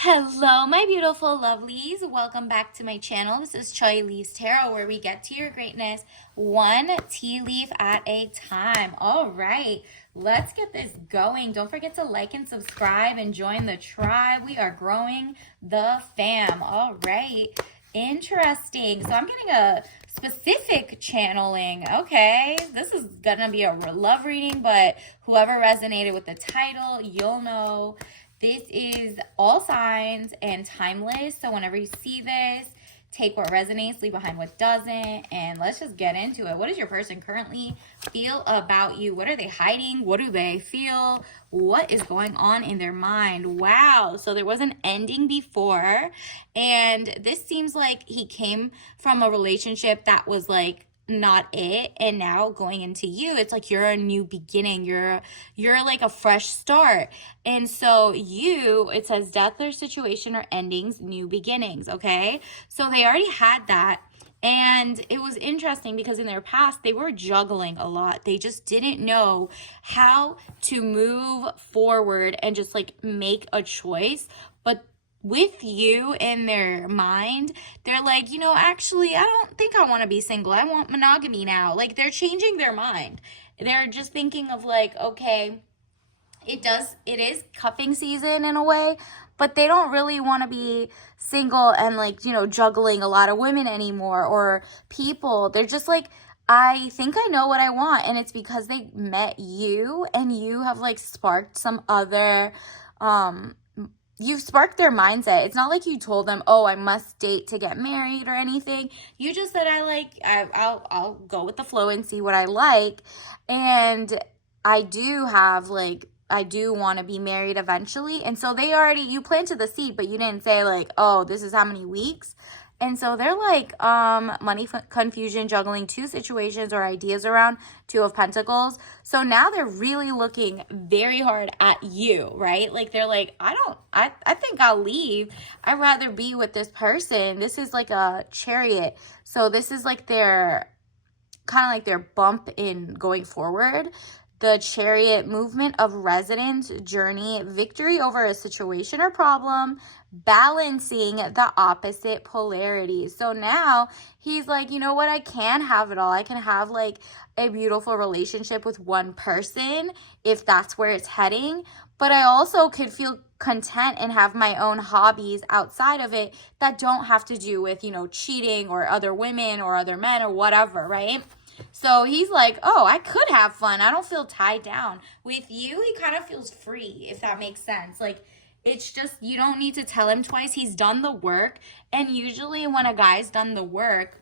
Hello, my beautiful lovelies. Welcome back to my channel. This is Choi Leaves Tarot, where we get to your greatness one tea leaf at a time. All right, let's get this going. Don't forget to like and subscribe and join the tribe. We are growing the fam. All right, interesting. So I'm getting a specific channeling. Okay, this is gonna be a love reading, but whoever resonated with the title, you'll know. This is all signs and timeless. So whenever you see this, take what resonates, leave behind what doesn't, and let's just get into it. What does your person currently feel about you? What are they hiding? What do they feel? What is going on in their mind? Wow. So there was an ending before, and this seems like he came from a relationship that was like not it, and now going into you, it's like you're a new beginning, you're like a fresh start. And so it says death or situation or endings, new beginnings. Okay, so they already had that. And it was interesting because in their past, they were juggling a lot. They just didn't know how to move forward and just like make a choice. But with you in their mind, they're like, actually, I don't think I want to be single. I want monogamy now. Like, they're changing their mind. They're just thinking of like, okay, it is cuffing season in a way, but they don't really want to be single and like, juggling a lot of women anymore or people. They're just like, I think I know what I want. And it's because they met you and you have like sparked some other, you've sparked their mindset. It's not like you told them, oh, I must date to get married or anything. You just said, I'll go with the flow and see what I like. And I do want to be married eventually. And so you planted the seed, but you didn't say like, oh, this is how many weeks. And so they're like, money confusion, juggling two situations or ideas around, Two of Pentacles. So now they're really looking very hard at you, right? Like they're like, I think I'll leave. I'd rather be with this person. This is like a Chariot. So this is like their bump in going forward. The Chariot, movement of resonance, journey, victory over a situation or problem, balancing the opposite polarities. So now he's like, you know what? I can have it all. I can have like a beautiful relationship with one person if that's where it's heading. But I also could feel content and have my own hobbies outside of it that don't have to do with, cheating or other women or other men or whatever, right? So he's like, oh, I could have fun. I don't feel tied down. With you, he kind of feels free, if that makes sense. Like, it's just, you don't need to tell him twice. He's done the work. And usually when a guy's done the work,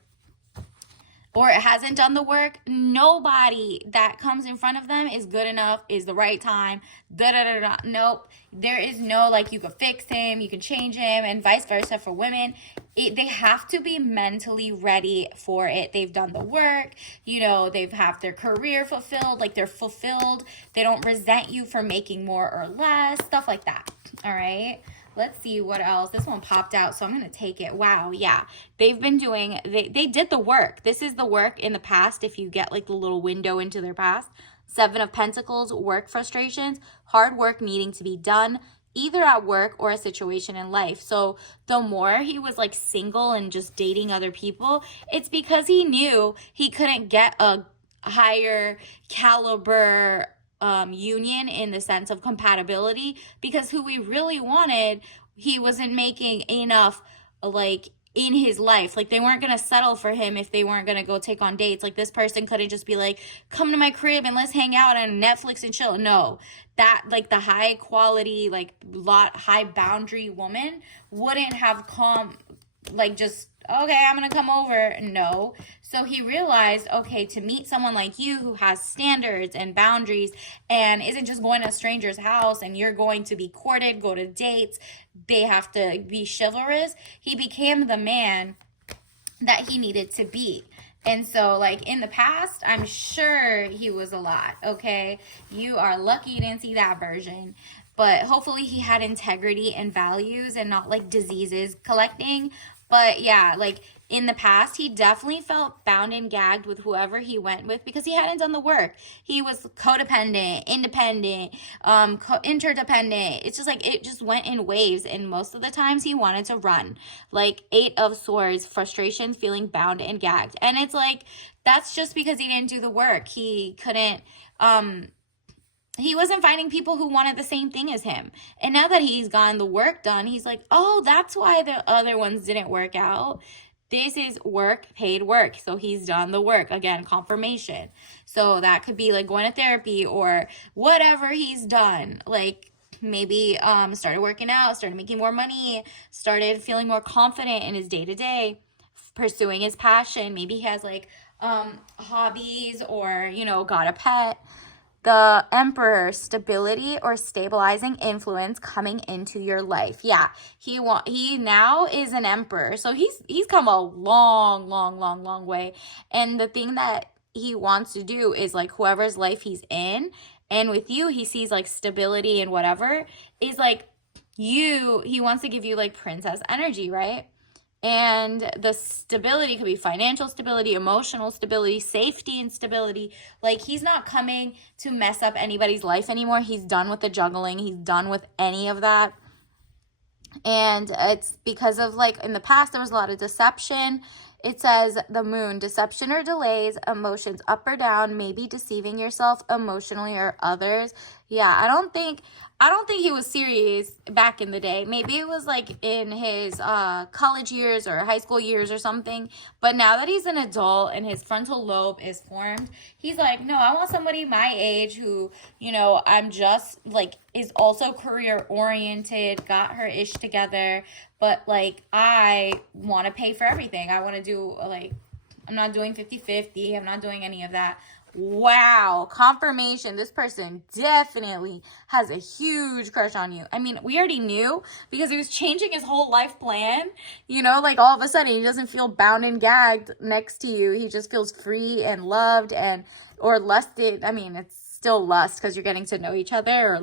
or it hasn't done the work, nobody that comes in front of them is good enough, is the right time, da-da-da-da. Nope. There is no, like, you could fix him, you can change him, and vice versa for women. They have to be mentally ready for it. They've done the work, they've have their career fulfilled, like they're fulfilled. They don't resent you for making more or less, stuff like that. All right. Let's see what else. This one popped out, so I'm going to take it. Wow, yeah. They've been doing, they did the work. This is the work in the past if you get like the little window into their past. Seven of Pentacles, work frustrations, hard work needing to be done, either at work or a situation in life. So the more he was like single and just dating other people, it's because he knew he couldn't get a higher caliber union in the sense of compatibility, because who we really wanted, he wasn't making enough like in his life. Like they weren't going to settle for him if they weren't going to go take on dates. Like this person couldn't just be like, come to my crib and let's hang out on Netflix and chill. No, that like the high quality, like high boundary woman wouldn't have come like just, okay, I'm going to come over. No. So he realized, okay, to meet someone like you who has standards and boundaries and isn't just going to a stranger's house and you're going to be courted, go to dates, they have to be chivalrous. He became the man that he needed to be. And so, like, in the past, I'm sure he was a lot, okay? You are lucky you didn't see that version. But hopefully he had integrity and values and not, like, diseases collecting. But, yeah, like, in the past, he definitely felt bound and gagged with whoever he went with because he hadn't done the work. He was codependent, independent, interdependent. It's just like it just went in waves, and most of the times he wanted to run. Like 8 of Swords, frustration, feeling bound and gagged. And it's like that's just because he didn't do the work. He couldn't he wasn't finding people who wanted the same thing as him. And now that he's gotten the work done, he's like, oh, that's why the other ones didn't work out. This is work, paid work. So he's done the work. Again, confirmation. So that could be like going to therapy or whatever he's done. Like maybe started working out, started making more money, started feeling more confident in his day-to-day, pursuing his passion. Maybe he has like hobbies or, got a pet. The Emperor, stability or stabilizing influence coming into your life. Yeah, he now is an emperor. So he's come a long way. And the thing that he wants to do is like whoever's life he's in, and with you, he sees like stability and whatever, is like he wants to give you like princess energy, right? And the stability could be financial stability, emotional stability, safety and stability. Like he's not coming to mess up anybody's life anymore. He's done with the juggling. He's done with any of that. And it's because of like in the past, there was a lot of deception. It says the Moon, deception or delays, emotions up or down, maybe deceiving yourself emotionally or others. Yeah, I don't think he was serious back in the day. Maybe it was like in his college years or high school years or something. But now that he's an adult and his frontal lobe is formed, he's like, no, I want somebody my age who, I'm just like is also career oriented, got her ish together. But like I want to pay for everything. I want to do like, I'm not doing 50-50. I'm not doing any of that. Wow, confirmation. This person definitely has a huge crush on you. I mean, we already knew because he was changing his whole life plan. Like all of a sudden he doesn't feel bound and gagged next to you. He just feels free and loved or lusted. I mean, it's still lust because you're getting to know each other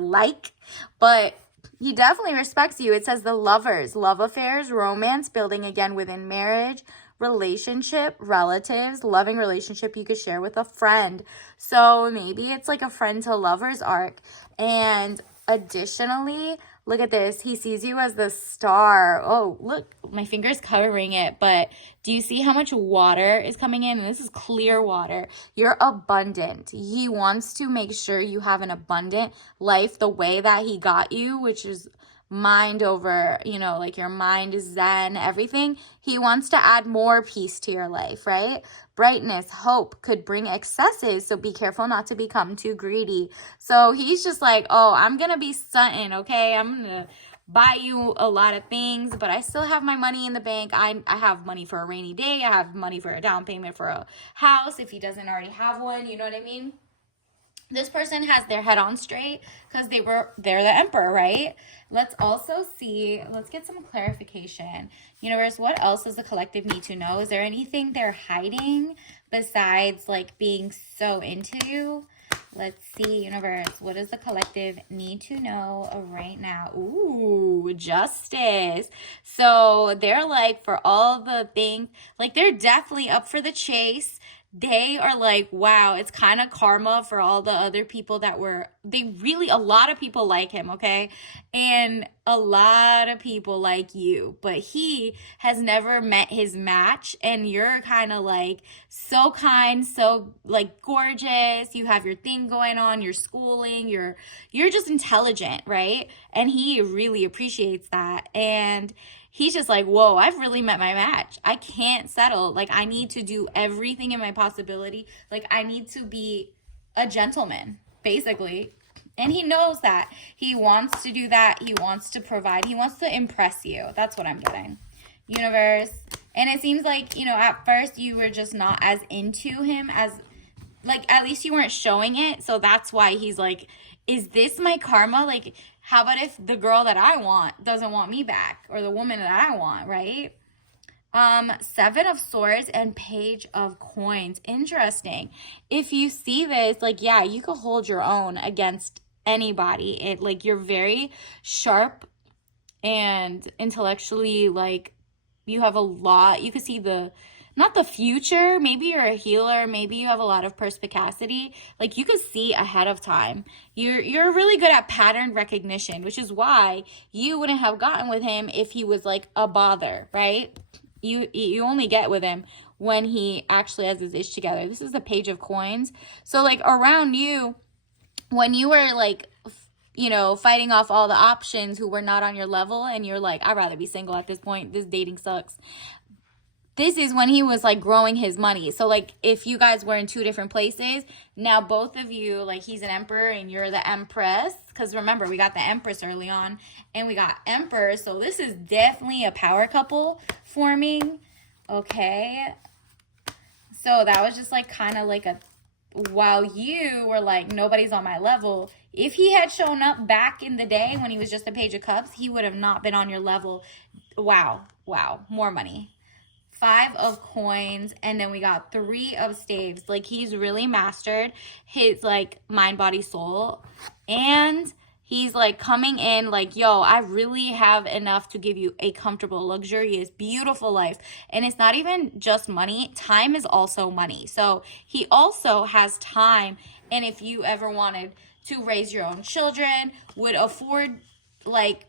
but he definitely respects you. It says the Lovers, love affairs, romance, building again within marriage, relationship, relatives, loving relationship you could share with a friend. So maybe it's like a friend to lovers arc. And additionally, look at this. He sees you as the star. Oh, look, my finger's covering it. But do you see how much water is coming in? And this is clear water. You're abundant. He wants to make sure you have an abundant life the way that he got you, which is mind over, like your mind is zen, everything. He wants to add more peace to your life, right? Brightness, hope could bring excesses, so be careful not to become too greedy. So he's just like, oh, I'm gonna be stunting, okay? I'm gonna buy you a lot of things, but I still have my money in the bank. I have money for a rainy day. I have money for a down payment for a house if he doesn't already have one. You know what I mean? This person has their head on straight because they're the emperor, right? Let's get some clarification. Universe, what else does the collective need to know? Is there anything they're hiding besides like being so into you? Let's see, universe, what does the collective need to know right now? Ooh, justice. So they're like, for all the things, like they're definitely up for the chase. They are like, wow, it's kind of karma for all the other people a lot of people like him, okay? And a lot of people like you, but he has never met his match, and you're kind of like so kind, so like gorgeous. You have your thing going on, you're schooling, you're just intelligent, right? And he really appreciates that. And he's just like, whoa, I've really met my match. I can't settle. Like, I need to do everything in my possibility. Like, I need to be a gentleman, basically. And he knows that. He wants to do that. He wants to provide. He wants to impress you. That's what I'm getting. Universe. And it seems like, at first you were just not as into him as, like, at least you weren't showing it. So that's why he's like, is this my karma? Like, how about if the girl that I want doesn't want me back, or the woman that I want, right? 7 of Swords and Page of Coins. Interesting. If you see this, like, yeah, you could hold your own against anybody. Like, you're very sharp and intellectually, like, you have a lot, you could see not the future, maybe you're a healer, maybe you have a lot of perspicacity, like you could see ahead of time. You're really good at pattern recognition, which is why you wouldn't have gotten with him if he was like a bother, right? You only get with him when he actually has his ish together. This is the Page of Coins. So like around you, when you were like, fighting off all the options who were not on your level, and you're like, I'd rather be single at this point, this dating sucks. This is when he was like growing his money. So like if you guys were in two different places, now both of you, like he's an emperor and you're the empress, because remember we got the empress early on and we got emperor, so this is definitely a power couple forming. Okay, so that was just like kind of like a, while you were like, nobody's on my level, if he had shown up back in the day when he was just a Page of Cups, he would have not been on your level. Wow, more money. 5 of Coins, and then we got 3 of Staves. Like he's really mastered his like mind, body, soul, and he's like coming in like, yo, I really have enough to give you a comfortable, luxurious, beautiful life. And it's not even just money. Time is also money. So he also has time. And if you ever wanted to raise your own children, would afford like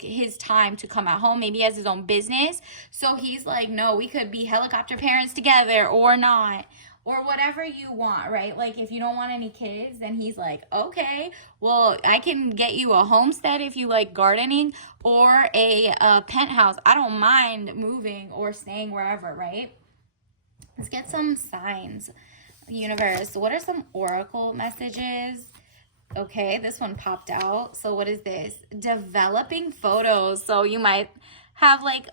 his time to come at home. Maybe he has his own business, so he's like, no, we could be helicopter parents together or not, or whatever you want, right? Like if you don't want any kids, then he's like, okay, well, I can get you a homestead if you like gardening, or a penthouse. I don't mind moving or staying wherever, right? Let's get some signs. Universe, what are some oracle messages? Okay, this one popped out. So what is this? Developing photos. So you might have like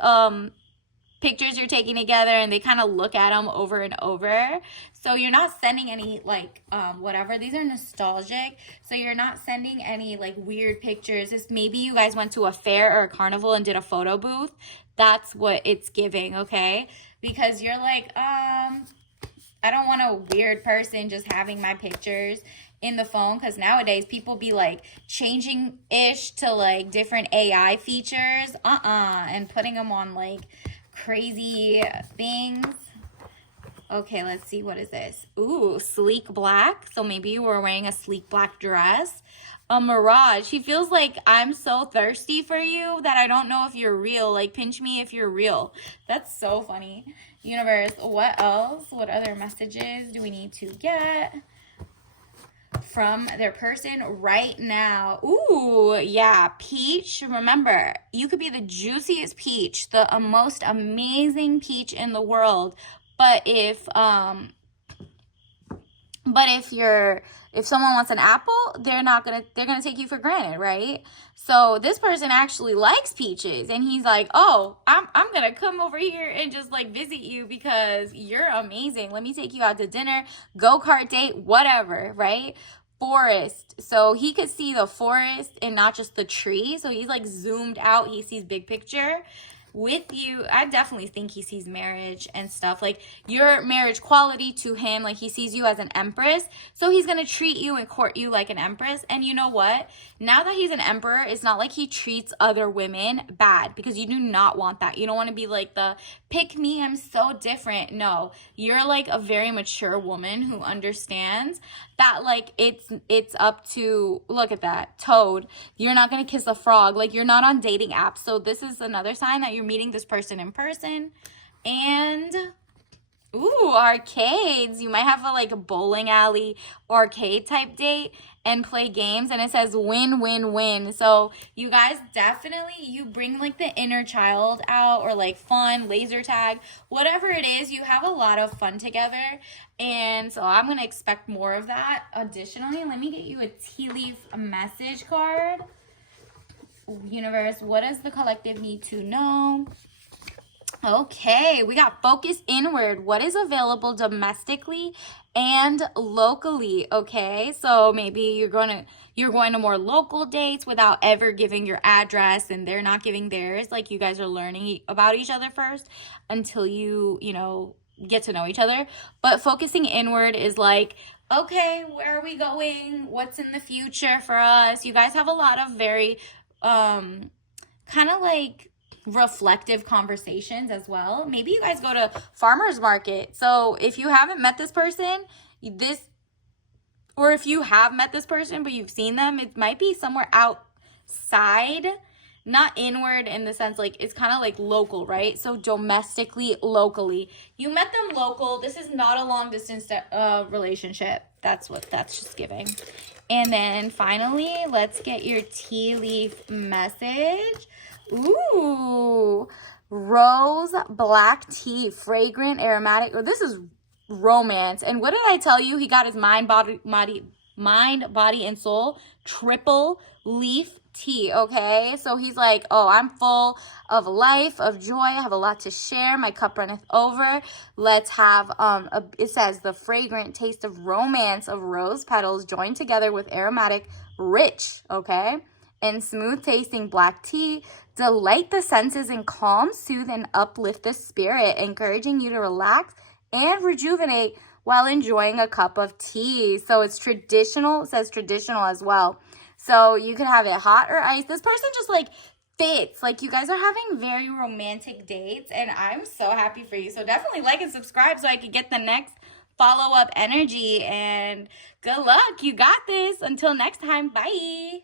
pictures you're taking together and they kind of look at them over and over. So you're not sending any like whatever. These are nostalgic. So you're not sending any like weird pictures. It's maybe you guys went to a fair or a carnival and did a photo booth. That's what it's giving, okay? Because you're like, I don't want a weird person just having my pictures in the phone, because nowadays people be like changing ish to like different AI features and putting them on like crazy things. Okay, let's see, what is this? Ooh, sleek black. So maybe you were wearing a sleek black dress. A mirage. He feels like, I'm so thirsty for you that I don't know if you're real. Like, pinch me if you're real. That's so funny. Universe, what else? What other messages do we need to get from their person right now? Ooh, yeah, peach. Remember, you could be the juiciest peach, the most amazing peach in the world, but if someone wants an apple, they're gonna take you for granted, right? So this person actually likes peaches, and he's like, oh, I'm gonna come over here and just like visit you because you're amazing. Let me take you out to dinner, go-kart date, whatever, right? Forest. So he could see the forest and not just the tree. So he's like zoomed out. He sees big picture. With you, I definitely think he sees marriage and stuff, like your marriage quality to him. Like he sees you as an empress, so he's gonna treat you and court you like an empress. And you know what, now that he's an emperor, it's not like he treats other women bad, because you do not want that. You don't want to be like the pick me, I'm so different. No, you're like a very mature woman who understands that like it's up to, look at that toad, you're not gonna kiss a frog. Like you're not on dating apps. So this is another sign that you're meeting this person in person. And ooh, arcades. You might have a like a bowling alley arcade type date and play games, and it says win win win. So you guys definitely, you bring like the inner child out, or like fun, laser tag, whatever it is, you have a lot of fun together. And so I'm gonna expect more of that. Additionally, let me get you a tea leaf message card. Universe, what does the collective need to know? Okay, we got focus inward. What is available domestically and locally? Okay, so maybe you're going to more local dates without ever giving your address, and they're not giving theirs. Like you guys are learning about each other first until you get to know each other. But focusing inward is like, okay, where are we going? What's in the future for us? You guys have a lot of very kind of like reflective conversations as well. Maybe you guys go to farmers market. So if you haven't met this person, or if you have met this person but you've seen them, it might be somewhere outside, not inward in the sense like it's kind of like local, right? So domestically, locally. You met them local. This is not a long distance relationship. That's just giving. And then finally, let's get your tea leaf message. Ooh, rose black tea, fragrant, aromatic. This is romance. And what did I tell you? He got his mind, body, and soul triple leaf tea. Okay, so he's like, oh, I'm full of life, of joy. I have a lot to share. My cup runneth over. Let's have it says the fragrant taste of romance of rose petals joined together with aromatic, rich, okay, and smooth tasting black tea. Delight the senses and calm, soothe, and uplift the spirit, encouraging you to relax and rejuvenate while enjoying a cup of tea. So it's traditional. It says traditional as well. So you can have it hot or iced. This person just like fits. Like you guys are having very romantic dates, and I'm so happy for you. So definitely like and subscribe so I can get the next follow-up energy. And good luck. You got this. Until next time. Bye.